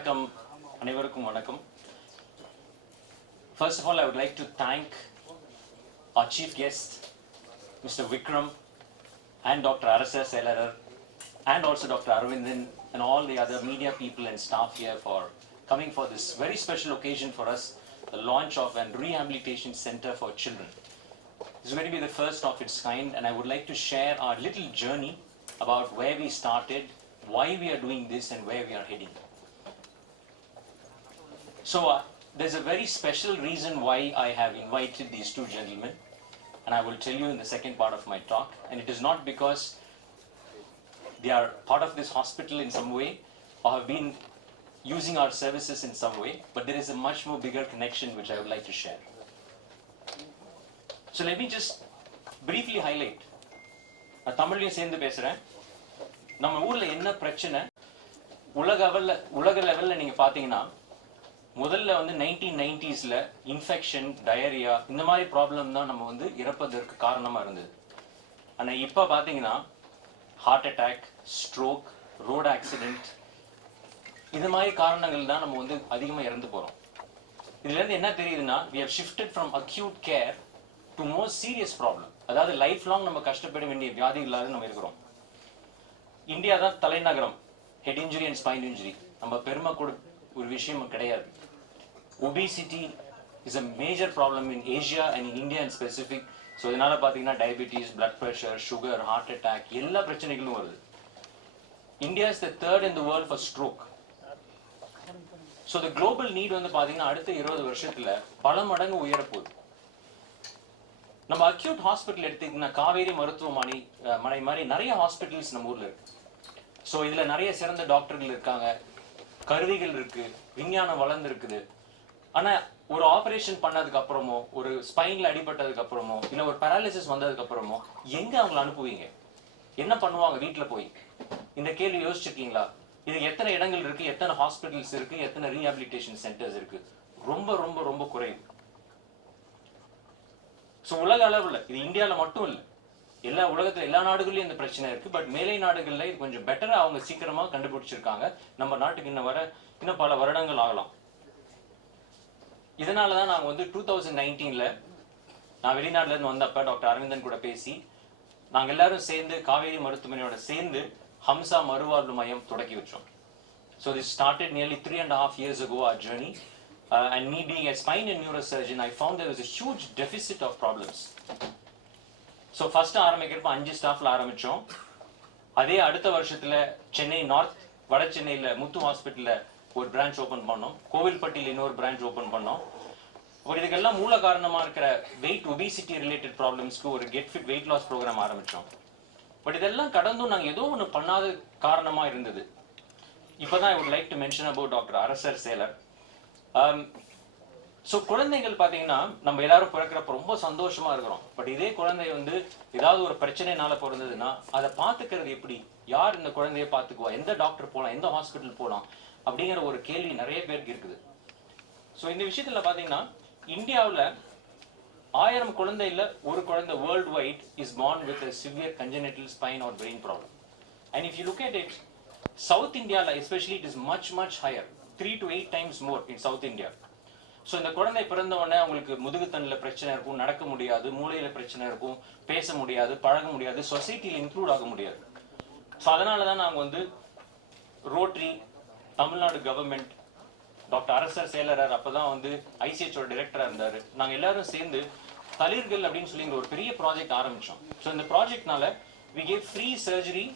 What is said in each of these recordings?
வணக்கம் அனைவருக்கும் வணக்கம். First of all, I would like to thank our chief guest, Mr. Vikram, and Dr. Arasa Selarar, and also Dr. Arvindan, and all the other media people and staff here for coming for this very special occasion for us, the launch of a rehabilitation center for children. This is going to be the first of its kind, and I would like to share our little journey about where we started, why we are doing this, and where we are heading. So there's a very special reason why I have invited these two gentlemen, and I will tell you in the second part of my talk. And it is not because they are part of this hospital in some way or have been using our services in some way, but there is a much more bigger connection which I would like to share. So let me just briefly highlight. நான் தமிழ்லையும் சேர்ந்து பேசுகிறேன். நம்ம ஊரில் என்ன பிரச்சனை உலக லெவலில் நீங்கள் பார்த்தீங்கன்னா, முதல்ல 1990s இன்ஃபெக்ஷன், டயரியா, இந்த மாதிரி ப்ராப்ளம் தான் நம்ம இறப்பதற்கு காரணமாக இருந்தது. ஆனால் இப்போ பார்த்தீங்கன்னா heart attack, stroke, road accident, இந்த மாதிரி காரணங்கள் தான் நம்ம அதிகமாக இறந்து போகிறோம். இதுலேருந்து என்ன தெரியுதுன்னா, we have shifted from acute care to more serious problem. அதாவது லைஃப் லாங் நம்ம கஷ்டப்பட வேண்டிய வியாதிகளாக நம்ம இருக்கிறோம். இந்தியா தான் தலைநகரம் head injury and spine injury. நம்ம பெருமை கூட ஒரு விஷயம் கிடையாது. Obesity is a major problem in Asia and in India in specific. So இதனால பார்த்தீங்கன்னா diabetes, blood pressure, sugar, heart attack, எல்லா பிரச்சனைகளும் வருது. India is the third in the world for stroke. So the global need பார்த்தீங்கன்னா அடுத்த 20 வருஷத்துல பல மடங்கு உயரப்போகுது. நம்ம அக்யூட் ஹாஸ்பிட்டல் எடுத்துக்கிட்டீங்கன்னா காவேரி மருத்துவமனை மாதிரி நிறைய ஹாஸ்பிட்டல்ஸ் நம்ம ஊர்ல இருக்கு. ஸோ இதுல நிறைய சிறந்த டாக்டர்கள் இருக்காங்க, கருவிகள் இருக்கு, விஞ்ஞானம் வளர்ந்துருக்குது. ஆனா ஒரு ஆபரேஷன் பண்ணதுக்கு அப்புறமோ, ஒரு ஸ்பைன்ல அடிபட்டதுக்கு அப்புறமோ, இல்ல ஒரு பேராலிசிஸ் வந்ததுக்கு அப்புறமோ எங்க அவங்களை அனுப்புவீங்க? என்ன பண்ணுவாங்க வீட்டுல போய்? இந்த கேள்வி யோசிச்சிருக்கீங்களா? இது எத்தனை இடங்கள் இருக்கு, எத்தனை ஹாஸ்பிட்டல்ஸ் இருக்கு, எத்தனை ரீஹாபிலிட்டேஷன் சென்டர்ஸ் இருக்கு? ரொம்ப ரொம்ப ரொம்ப குறைவு. ஸோ உலக அளவுல, இது இந்தியாவில மட்டும் இல்லை, எல்லா உலகத்துல எல்லா நாடுகள்லயும் இந்த பிரச்சனை இருக்கு. பட் மேலை நாடுகள்ல இது கொஞ்சம் பெட்டரா அவங்க சீக்கிரமா கண்டுபிடிச்சிருக்காங்க. நம்ம நாட்டுக்கு இன்னும் பல வருடங்கள் ஆகலாம். இதனாலதான் நாங்க 2019 நான் வெளிநாட்டுல இருந்து வந்தப்ப டாக்டர் அரவிந்தன் கூட பேசி நாங்க எல்லாரும் சேர்ந்து காவேரி மருத்துவமனையோட சேர்ந்து ஹம்சா மறுவாழ்வு மையம் தொடக்கி வச்சோம். So this started nearly 3.5 years ago, our journey. And me being a spine and neurosurgeon, I found there was a huge deficit of problems. So first ஆரம்பிக்கிறப்ப 5 ஸ்டாஃப்ல ஆரம்பிச்சோம். அதே அடுத்த வருஷத்துல சென்னை நார்த், வட சென்னையில முத்து ஹாஸ்பிட்டல்ல ஒரு பிரான்ச் ஓபன் பண்ணோம். கோவில்பட்டியில் இன்னொரு பிரான்ச் ஓபன் பண்ணோம். இதுக்கெல்லாம் மூல காரணமா இருக்கிற வெயிட், ஒபிசிட்டி ரிலேட்டட் ப்ராப்ளம்ஸ்க்கு ஒரு get fit weight loss program ஆரம்பிச்சோம். பட் இதெல்லாம் கடந்தும் நாங்க ஏதோ ஒன்று பண்ணாத காரணமா இருந்தது. இப்பதான் I would like to mention about Dr. Arasa Selarar. So குழந்தைகள் பார்த்தீங்கன்னா நம்ம எல்லாரும் பிறக்கிறப்ப ரொம்ப சந்தோஷமா இருக்கிறோம். பட் இதே குழந்தை ஏதாவது ஒரு பிரச்சனைனால பிறந்ததுன்னா அதை பார்த்துக்கிறது எப்படி? யார் இந்த குழந்தைய பார்த்துக்குவா? எந்த டாக்டர் போகலாம், எந்த ஹாஸ்பிட்டல் போகலாம் அப்படிங்கிற ஒரு கேள்வி நிறைய பேருக்கு இருக்குது. ஸோ இந்த விஷயத்துல பார்த்தீங்கன்னா இந்தியாவில் 1000 குழந்தைல ஒரு குழந்தை world wide is born with a severe congenital spine or brain problem. And if you look at it, South India especially, it is much higher, 3 to 8 times more in South India. So இந்த குழந்தை பிறந்த உடனே அவங்களுக்கு முதுகுத்தண்டில் பிரச்சனை இருக்கும், நடக்க முடியாது, மூளையில பிரச்சனை இருக்கும், பேச முடியாது, பழக முடியாது, சொசைட்டியில் இன்க்ளூட் ஆக முடியாது. ஸோ அதனால தான் நாங்கள் ரோட்டரி, தமிழ்நாடு கவர்மெண்ட், டாக்டர் அரசா சேலரர் அப்பதான் ஐசிஹெச்சோட டைரக்டரா இருந்தாரு. நாங்கள் எல்லாரும் சேர்ந்து தளிர்கள் அப்படின்னு சொல்லி ஒரு பெரிய ப்ராஜெக்ட் ஆரம்பிச்சோம். ஸோ இந்த ப்ராஜெக்ட்னால we gave free surgery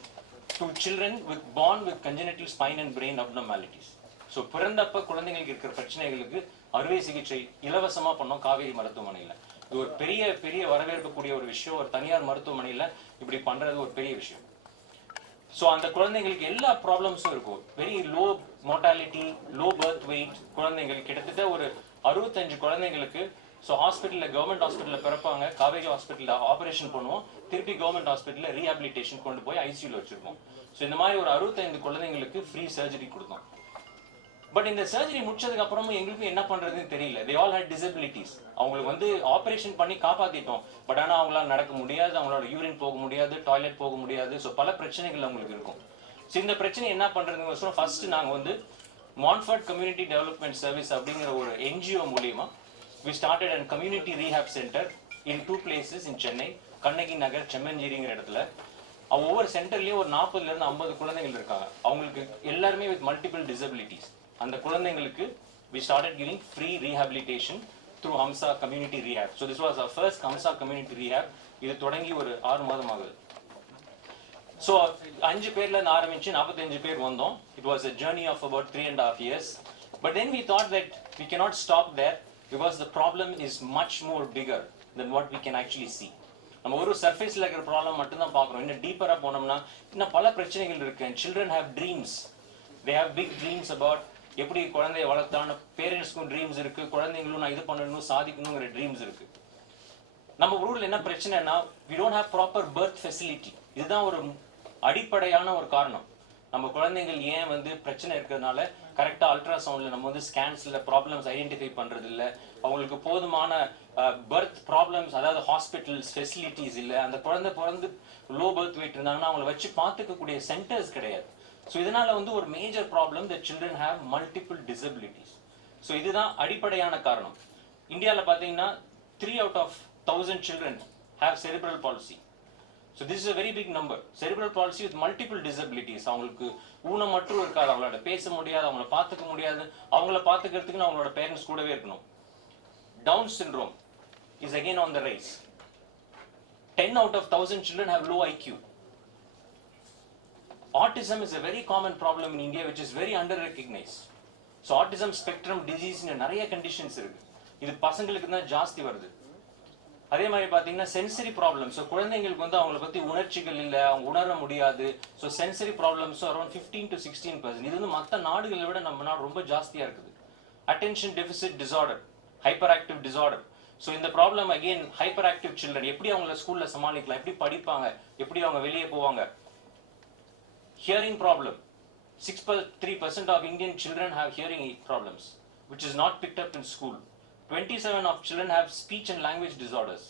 to children born with congenital spine and brain abnormalities. So பிறந்தப்ப குழந்தைங்களுக்கு இருக்கிற பிரச்சனைகளுக்கு அறுவை சிகிச்சை இலவசமா பண்ணோம் காவேரி மருத்துவமனையில. இது ஒரு பெரிய வரவேற்கக்கூடிய ஒரு விஷயம். ஒரு தனியார் மருத்துவமனையில இப்படி பண்றது ஒரு பெரிய விஷயம். ஸோ அந்த குழந்தைங்களுக்கு எல்லா ப்ராப்ளம்ஸும் இருக்கும். Very low mortality, low birth wait குழந்தைகள், கிட்டத்தட்ட ஒரு 65 குழந்தைங்களுக்கு. ஸோ ஹாஸ்பிட்டலில், கவர்மெண்ட் ஹாஸ்பிட்டலில் பிறப்பாங்க, காவேரி ஹாஸ்பிட்டலில் ஆப்ரேஷன் பண்ணுவோம், திருப்பி கவர்மெண்ட் ஹாஸ்பிட்டலில் ரீஹாபிலிட்டேஷன் கொண்டு போய் ஐசியூல வச்சிருப்போம். ஸோ இந்த மாதிரி ஒரு 65 குழந்தைங்களுக்கு ஃப்ரீ சர்ஜரி கொடுத்தோம். பட் இந்த சர்ஜரி முடிச்சதுக்கு அப்புறமும் எங்களுக்கு என்ன பண்றதுன்னு தெரியல. they all had disabilities. அவங்களுக்கு ஆபரேஷன் பண்ணி காப்பாத்திட்டோம். பட் ஆனா அவங்களால நடக்க முடியாது, அவங்களோட யூரின் போக முடியாது, டாய்லெட் போக முடியாது. ஸோ பல பிரச்சனைகள் அவங்களுக்கு இருக்கும். ஸோ இந்த பிரச்சனை என்ன பண்றதுன்னு ஃபர்ஸ்ட் நாங்க மான்ஃபர்ட் கம்யூனிட்டி டெவலப்மெண்ட் சர்வீஸ் அப்படிங்கிற ஒரு NGO மூலியமா we started a community rehab center in 2 places in Chennai, Kannagi Nagar, செம்மஞ்சேரிங்கிற இடத்துல. ஒவ்வொரு சென்டர்லயும் ஒரு 40 ல இருந்து 50 குழந்தைகள் இருக்காங்க. அவங்களுக்கு எல்லாருமே with multiple disabilities. அந்த குழந்தைங்களுக்கு we started giving free rehabilitation through HAMSA Community Rehab. So this was our first HAMSA Community Rehab. இது தொடங்கி ஒரு 6 மாதம் ஆகுது. So 5 பேர்ல இருந்து ஆரம்பிச்சு 45 பேர் வந்தோம். It was a journey of about 3.5 years. But then we thought that we cannot stop there because the problem is much more bigger than what we can actually see. நம்ம ஒரு சர்ஃபேஸ்ல இருக்கிற ப்ராப்ளம் மட்டும் தான் பார்க்குறோம். இன்னும் டீப்பரா போனோம்னா இன்னும் பல பிரச்சனைகள் இருக்கு. Children have dreams. They have big dreams about எப்படி குழந்தையை வளர்த்தான பேரண்ட்ஸ்க்கும் ட்ரீம்ஸ் இருக்கு. குழந்தைங்களும் நான் இது பண்ணணும் சாதிக்கணுங்கிற ட்ரீம்ஸ் இருக்கு. நம்ம ஊர்ல என்ன பிரச்சனைனா we don't have proper birth facility. இதுதான் ஒரு அடிப்படையான ஒரு காரணம். நம்ம குழந்தைகள் ஏன் வந்து பிரச்சனை இருக்கிறதுனால கரெக்டா அல்ட்ராசவுண்ட்ல நம்ம வந்து ஸ்கேன்ஸ்ல ப்ராப்ளம்ஸ் ஐடென்டிஃபை பண்றது இல்ல. அவங்களுக்கு போதுமான பர்த் ப்ராப்ளம்ஸ், அதாவது ஹாஸ்பிட்டல்ஸ் ஃபெசிலிட்டிஸ் இல்ல. அந்த குழந்தை பிறந்து லோ பர்த் வெயிட் இருந்தாங்கன்னா அவங்களை வச்சு பார்த்துக்கக்கூடிய சென்டர்ஸ் கிடையாது. ஸோ இதனால வந்து ஒரு major problem that children have multiple disabilities. So இதுதான் அடிப்படையான காரணம். இந்தியாவில் பார்த்தீங்கன்னா 3 out of 1000 children have cerebral palsy. So this is a very big number. Cerebral palsy with multiple disabilities. அவங்களுக்கு ஊனம் மட்டும் இருக்காது, அவங்களோட பேச முடியாது, அவங்கள பார்த்துக்க முடியாது, அவங்கள பார்த்துக்கிறதுக்கு அவங்களோட பேரண்ட்ஸ் கூடவே இருக்கணும். Down syndrome is again on the rise. 10 out of 1000 children have low IQ. Autism is a very common problem in India which is very under recognized. So autism spectrum disease னு நிறைய conditions இருக்கு. இது பசங்களுக்கு தான் ஜாஸ்தி வருது. அதே மாதிரி பாத்தீங்கன்னா சென்சரி ப்ராப்ளம்ஸ். குழந்தைங்களுக்கு வந்து அவங்களை பத்தி உணர்ச்சிகள் இல்ல, அவங்க உணர முடியாது. So sensory problems around 15 to 16%. இது வந்து மற்ற நாடுகளை விட நம்ம நாடு ரொம்ப ஜாஸ்தியா இருக்குது. Attention deficit disorder, hyper active disorder. So இந்த problem again hyper active children எப்படி அவங்கள ஸ்கூல்ல சமாளிக்கலாம், எப்படி படிப்பாங்க, எப்படி அவங்க வெளியே போவாங்க. Hearing problem. 63% of Indian children have hearing problems, which is not picked up in school. 27% of children have speech and language disorders.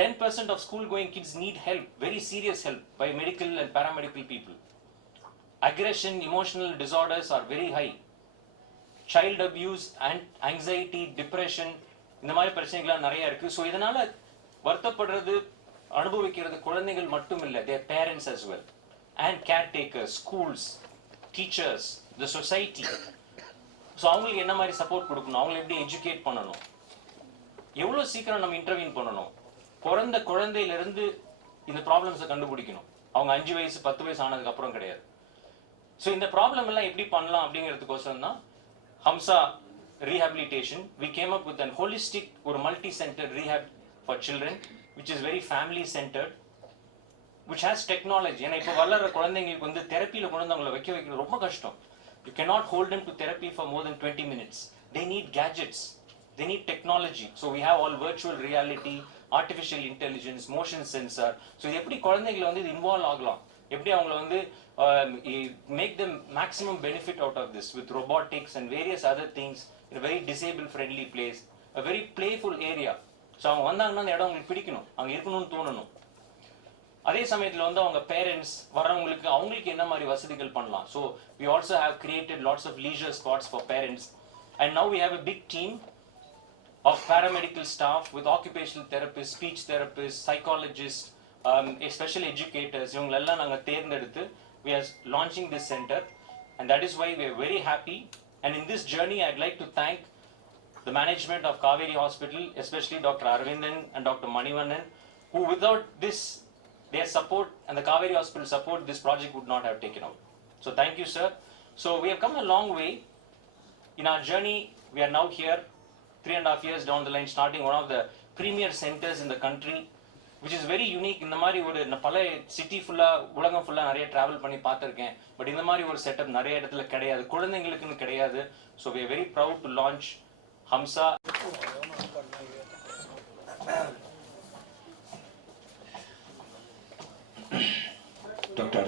10% of school-going kids need help, very serious help, by medical and paramedical people. Aggression, emotional disorders are very high. Child abuse and anxiety, depression, இந்த மாதிரி பிரச்சனைகள் நிறைய இருக்கு. So இதனால வருத்தப்படுறது அனுபவிக்கிறது குழந்தைகள் மட்டும் இல்லை, their parents as well, and caretakers, schools, teachers, the society. So அவங்களுக்கு என்ன மாதிரி சப்போர்ட் கொடுக்கணும், அவங்களை எப்படி எஜுகேட் பண்ணணும், எவ்வளோ சீக்கிரம் நம்ம இன்டர்வியூன் பண்ணணும். பிறந்த குழந்தையிலிருந்து இந்த ப்ராப்ளம்ஸை கண்டுபிடிக்கணும். அவங்க 5 வயசு 10 வயசு ஆனதுக்கு அப்புறம் கிடையாது. ஸோ இந்த ப்ராப்ளம் எல்லாம் எப்படி பண்ணலாம் அப்படிங்கிறதுக்கோசரம் தான் HAMSA Rehabilitation. We came up with an holistic or multi-centered rehab for children, which is very family centered, which has technology. ஏன்னா இப்போ வளர்ற குழந்தைங்களுக்கு வந்து தெரப்பியில் கொண்டு வந்து அவங்களை வைக்கிறது ரொம்ப கஷ்டம். You cannot hold them to therapy for more than 20 minutes. They need gadgets. They need technology. So we have all virtual reality, artificial intelligence, motion sensor. So இது எப்படி குழந்தைகளை வந்து இது இன்வால்வ் ஆகலாம், எப்படி அவங்களை வந்து make them maximum benefit out of this with robotics and various other things in a very disabled friendly place, a very playful area. So அவங்க வந்தாங்கன்னா அந்த இடம் அவங்களுக்கு பிடிக்கணும், அங்கே இருக்கணும்னு தோணணும். அதே சமயத்தில் வந்து அவங்க பேரண்ட்ஸ் வரவங்களுக்கு அவங்களுக்கு என்ன மாதிரி வசதிகள் பண்ணலாம். So we also have created lots of leisure spots for parents, and now we have a big team of paramedical staff with occupational therapists, speech therapists, psychologists, special educators. இவங்களெல்லாம் நாங்கள் தேர்ந்தெடுத்து we are launching this center, and that is why we are very happy. And in this journey I'd like to thank the management of Kauvery Hospital, especially Dr. Arvindan and Dr. Manivannan, who without this, their support and the Kauvery Hospital support, this project would not have taken out. So thank you, sir. So we have come a long way in our journey. We are now here 3.5 years down the line, starting one of the premier centers in the country, which is very unique. இந்த மாதிரி ஒரு பல city ஃபுல்லா உலகம் ஃபுல்லா நிறைய travel பண்ணி பார்த்துருக்கேன். பட் இந்த மாதிரி ஒரு செட்டப் நிறைய இடத்துல கிடையாது, குழந்தைங்களுக்குன்னு கிடையாது. So we are very proud to launch HAMSA. Dr.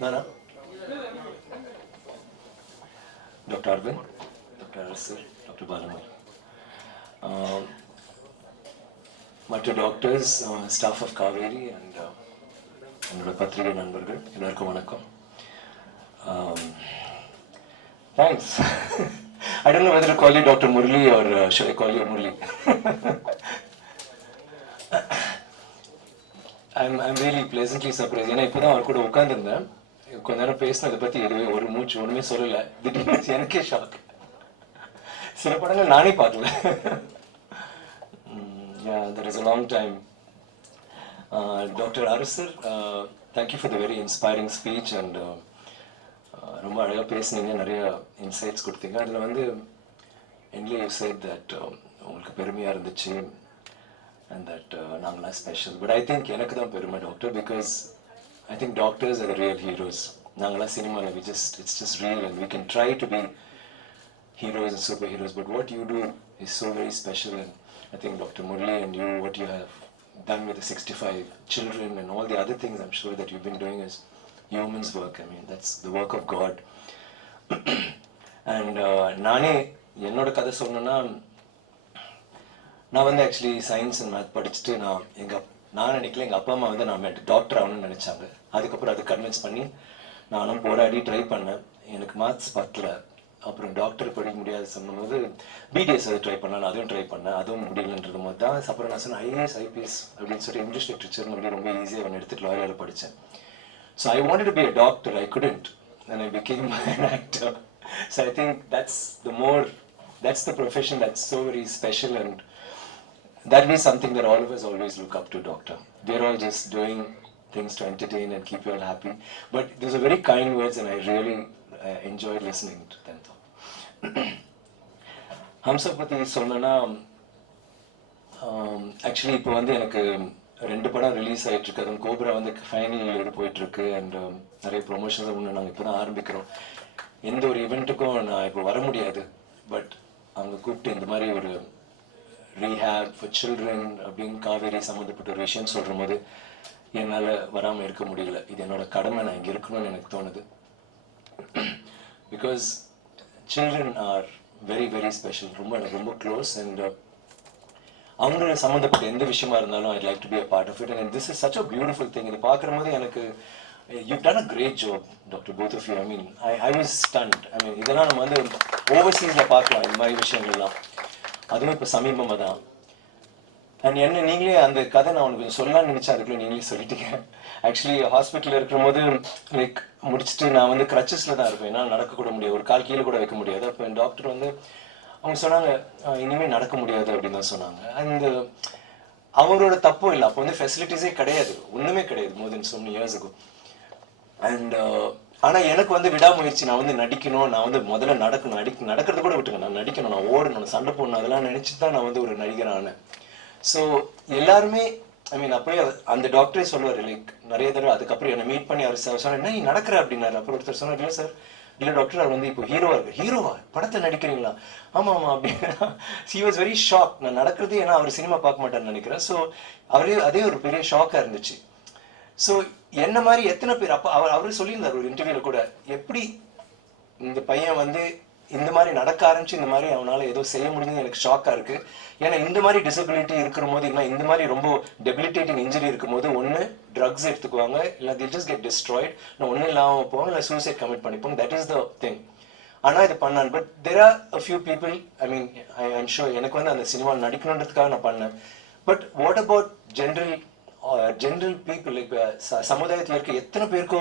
Nana? Dr. Arvind? Dr. Arasir? Dr. Balamai? மற்ற doctors, staff of Kaveri and என்னோட பத்திரிகை நண்பர்கள் எல்லாருக்கும் வணக்கம். Thanks. I don't know whether to call you Dr. Murli or should I call you Murli? I'm really pleasantly surprised. ஏன்னா இப்போதான் அவர் கூட உட்காந்துருந்தேன், கொஞ்ச நேரம் பேசினதை பற்றி எதுவே ஒரு மூச்சு ஒன்றுமே சொல்லலை. திடீர்னு எனக்கே ஷாக். சில படங்கள் நானே பார்க்கல. Yeah, that is a long time. Dr. Arasar, thank you for the very inspiring speech and ரொம்ப அழகாக பேசுனீங்க, நிறைய இன்சைட்ஸ் கொடுத்தீங்க. அதில் வந்து என்லி யூ செட் தட் உங்களுக்கு பெருமையாக இருந்துச்சு and that நாங்களாம் ஸ்பெஷல். பட் ஐ திங்க் எனக்கு தான் பெருமை doctor, because I think doctors are the real heroes. நாங்களாம் சினிமாவில் it's just real and we can try to be heroes and superheroes, but what you do is so very special. And I think Dr. Murli and you, what you have done with the 65 children and all the other things I'm sure that you've been doing is human's work. I mean, that's the work of God. And நானே என்னோட கதை சொல்லணும்னா, நான் வந்து actually science and math படிச்சுட்டு நான் நினைக்கல எங்கள் அப்பா அம்மா வந்து நான் டாக்டர் ஆகணும்னு நினச்சாங்க. அதுக்கப்புறம் அது கன்வின்ஸ் பண்ணி நானும் போராடி ட்ரை பண்ணேன். எனக்கு மேத்ஸ் பத்தல. அப்புறம் டாக்டர் படிக்க முடியாது சொன்னபோது பிடிஎஸ் அது ட்ரை பண்ணேன், அதுவும் ட்ரை பண்ணேன், அதுவும் முடியலன்றது போது தான் அப்புறம் நான் சொன்னேன் ஐஏஎஸ் ஐபிஎஸ் அப்படின்னு சொல்லி இங்கிலீஷ் லிட்ரேச்சர் அப்படி ரொம்ப ஈஸியாக ஒன்று எடுத்துட்டு லாயரில் படித்தேன். So I wanted to be a doctor, I couldn't, and I became an actor. So I think that's the profession that's so very special, and that is something that all of us always look up to, doctor. They're all just doing things to entertain and keep you all happy. But those are very kind words and I really enjoyed listening to them. Hamsa பற்றி சொல்லணும்னா, actually இப்போ வந்து எனக்கு 2 படம் release ஆகிட்டுருக்கு. அதுவும் cobra வந்து final போயிட்டுருக்கு அண்ட் நிறைய ப்ரொமோஷன்ஸ் ஒன்று நாங்கள் இப்போ தான் ஆரம்பிக்கிறோம். எந்த ஒரு ஈவெண்ட்டுக்கும் நான் இப்போ வர முடியாது, பட் அவங்க கூப்பிட்டு இந்த மாதிரி ஒரு ரீஹேப் ஃபார் சில்ட்ரன் அப்படின்னு காவேரி சம்மந்தப்பட்ட ஒரு விஷயம் சொல்கிற போது என்னால் வராமல் இருக்க முடியல. இது என்னோட கடமை, நான் இங்கே இருக்கணும்னு எனக்கு தோணுது. Because children are very very special, ரொம்ப க்ளோஸ். அண்ட் அவங்க சம்மந்தப்பட்ட எந்த விஷயமா இருந்தாலும் I like to be a part of it. And this is such a beautiful thing. இது பார்க்குற போது எனக்கு you've done a great job, Dr. both of you. I mean, I was stunned. I mean, இதெல்லாம் நம்ம வந்து ஓவர்சீஸில் பார்க்கலாம் இந்த மாதிரி விஷயங்கள்லாம், அதுவும் இப்போ சமீபமாக தான். அண்ட் என்ன நீங்களே அந்த கதை நான் உனக்கு சொல்லலாம்னு நினச்சேன், அதுக்குள்ளே நீங்களே சொல்லிட்டீங்க. ஆக்சுவலி ஹாஸ்பிட்டலில் இருக்கிற போது லைக் முடிச்சுட்டு நான் வந்து க்ரச்சஸில் தான் இருப்பேன், என்னால் நடக்கக்கூட முடியாது, ஒரு கால் கீழே கூட வைக்க முடியாது. அப்போ என் டாக்டர் வந்து அவங்க சொன்னாங்க இனிமேல் நடக்க முடியாது அப்படின்னு தான் சொன்னாங்க. அண்ட் அவரோட தப்பும் இல்லை, அப்போ வந்து ஃபெசிலிட்டிஸே கிடையாது, ஒன்றுமே கிடையாது, மோர் தென் so many years ago. And ஆனால் எனக்கு வந்து விடாமுயற்சி, நான் வந்து நடிக்கணும், நான் வந்து முதல்ல நடக்கணும், நடக்கிறது கூட விட்டுங்க, நான் நடிக்கணும், நான் ஓடணும், நான் சண்டை போடணும், அதெல்லாம் நினச்சி தான் நான் வந்து ஒரு நடிகர் ஆனேன். ஸோ எல்லாருமே ஐ மீன் அப்படியே அந்த டாக்டரே சொல்லுவார் லைக் நிறைய தடவை. அதுக்கப்புறம் என்னை மீட் பண்ணி அவர் சொன்னால் என்ன நீ நடக்கிற அப்படின்னாரு. அப்புறம் ஒருத்தர் சொன்னார் இல்லை சார், இல்லை டாக்டர் அவர் வந்து இப்போ ஹீரோவா இருக்கு. ஹீரோவா படத்தை நடிக்கிறீங்களா? ஆமாம் ஆமாம் அப்படின்னா ஹி வாஸ் வெரி ஷாக். நான் நடக்கிறது ஏன்னா அவர் சினிமா பார்க்க மாட்டார்னு நினைக்கிறேன். ஸோ அதே ஒரு பெரிய ஷாக்காக இருந்துச்சு. ஸோ என்ன மாதிரி எத்தனை பேர் அப்போ அவரு சொல்லியிருந்தார் ஒரு இன்டர்வியூவில் கூட, எப்படி இந்த பையன் வந்து இந்த மாதிரி நடக்க ஆரம்பிச்சு இந்த மாதிரி அவனால் ஏதோ செய்ய முடியுதுன்னு எனக்கு ஷாக்காக இருக்குது. ஏன்னா இந்த மாதிரி டிசபிலிட்டி இருக்கிற போது, இல்லை இந்த மாதிரி ரொம்ப டெபிலிட்டேட்டிங் இன்ஜுரி இருக்கும் போது ஒன்று ட்ரக்ஸ் எடுத்துக்குவாங்க, இல்லை they just get destroyed, இல்லை ஒன்றும் இல்லாமல் போவாங்க, இல்லை சூசைட் கமிட் பண்ணிப்போம். That is the thing. ஆனால் இது பண்ணான். But there are a few people, I mean I'm sure எனக்கு வந்து அந்த சினிமாவில் நடிக்கணுன்றதுக்காக நான் பண்ணேன். But what about general people, like சமுதாயத்தில் இருக்க எத்தனை பேருக்கோ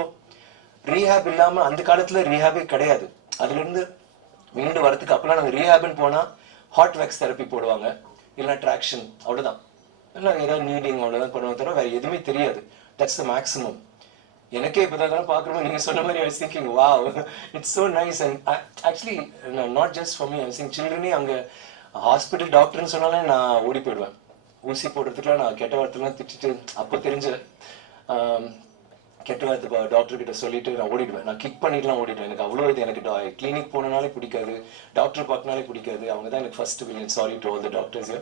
ரீஹேப் இல்லாமல், அந்த காலத்தில் ரீஹேபே கிடையாது, அதுலேருந்து மீண்டு வரத்துக்கு அப்பெல்லாம் நாங்கள் ரீஹேப்னு போனால் ஹாட் வேக்ஸ் தெரப்பி போடுவாங்க, இல்லைனா ட்ராக்ஷன், அவ்வளோதான், இல்லை ஏதாவது நீடிங், அவ்வளோதான் பண்ணுவோம், தவிர வேறு எதுவுமே தெரியாது. That's the maximum. எனக்கே இப்போ தான் பார்க்குறோம் நீங்கள் சொன்ன மாதிரி I was thinking wow, it's so nice. And actually not just for me, I was thinking சில்ட்ரனே அங்கே ஹாஸ்பிட்டல் டாக்டர்னு சொன்னாலே நான் ஓடி போயிடுவேன். ஊசி போடுறதுக்குலாம் நான் கெட்ட வார்த்தைலாம் திட்டிட்டு, அப்போ தெரிஞ்ச கெட்ட வார்த்தை டாக்டர்கிட்ட சொல்லிட்டு நான் ஓடிடுவேன், நான் கிக் பண்ணிட்டுலாம் ஓடிடுவேன். எனக்கு அவ்வளோ இது, எனக்கு கிளினிக் போனனாலே பிடிக்காது, டாக்டர் பார்க்கனாலே பிடிக்காது, அவங்க தான் எனக்கு first villain, sorry to all the doctors,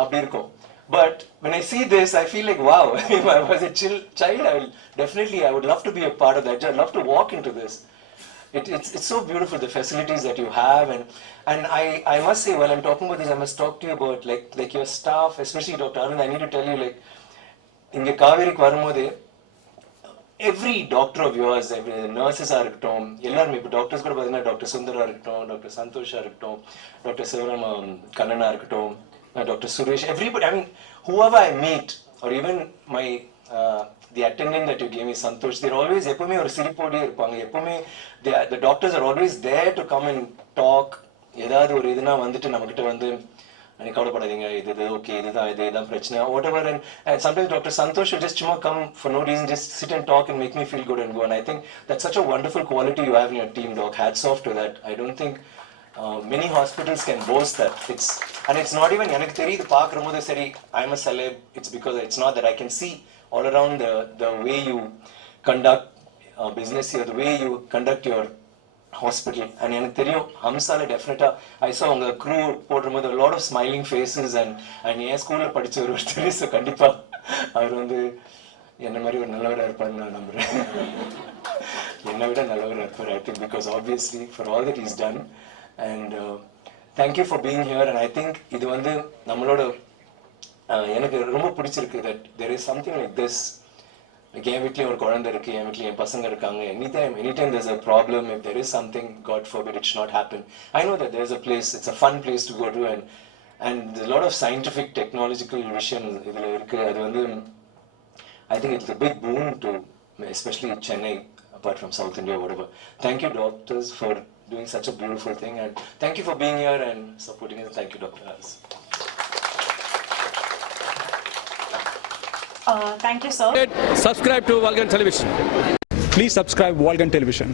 அப்படி இருக்கும். But when I see this, I feel like wow, if I was a child, I would love to be a part of that. I'd love to walk into this. It's so beautiful, the facilities that you have, and I must say, while I'm talking about this, I must talk to you about like your staff, especially Dr. Arvind. I need to tell you, like இங்க காவேரிக்கு வரும்போது every doctor of yours, every nurses are இருக்கட்டும் எல்லாரும் இப்போ doctors கூட பார்த்தீங்கன்னா doctor Sundara இருக்கட்டும், doctor Santosha இருக்கட்டும், டாக்டர் சிவராம கண்ணனா இருக்கட்டும், doctor Suresh, everybody, I mean, whoever I meet, or even my the attendant that you gave me, Santosh, they're always எப்பவுமே ஒரு சிரிப்போடே இருப்பாங்க. எப்பவுமே the doctors are always there to come and talk. ஏதாவது ஒரு இதுனா வந்துட்டு நம்மகிட்ட வந்து எனக்கு கவலைப்படாதீங்க, இது ஓகே, இதுதான் பிரச்சனை, whatever. And sometimes Dr. Santosh will just come for no reason, just sit and talk and make me feel good and go. And I think that's such a wonderful quality you have in your team, Doc. Hats off to that. I don't think many hospitals can boast that. It's not even எனக்கு தெரியுது பார்க்கும்போது சரி I'm a celeb, it's because it's not that I can see all around the way you conduct business here, the way you conduct your hospital. And எனக்கு தெரியும் ஹம்சால டெஃபினட்டா ஐ சா உங்க crew போடும்போது a lot of smiling faces and என் ஸ்கூல்ல படிச்ச ஒருத்தர், so கண்டிப்பா அவர் வந்து என்ன மாதிரி ஒரு நல்லவராக இருப்பார்னு நான் நம்புறேன். என்னை விட நல்லவராக இருப்பார், I think, because obviously for all that he's done. And thank you for being here. And I think இது வந்து நம்மளோட எனக்கு ரொம்ப பிடிச்சிருக்கு that there is something like this. Like என் வீட்லயும் ஒரு குழந்தை இருக்கு, என் வீட்லயும் என் பசங்க இருக்காங்க. Anytime there's a problem, if there is something, God forbid it should not happen, I know that there's a place, it's a fun place to go to. And there's a lot of scientific technological vision இதுல இருக்கு. அது வந்து I think it's a big boon to especially Chennai, apart from South India, whatever. Thank you, doctors, for doing such a beautiful thing, and thank you for being here and supporting us. Thank you, Dr. Harris. Thank you, sir. Subscribe to Vulcan Television. Please subscribe Vulcan Television.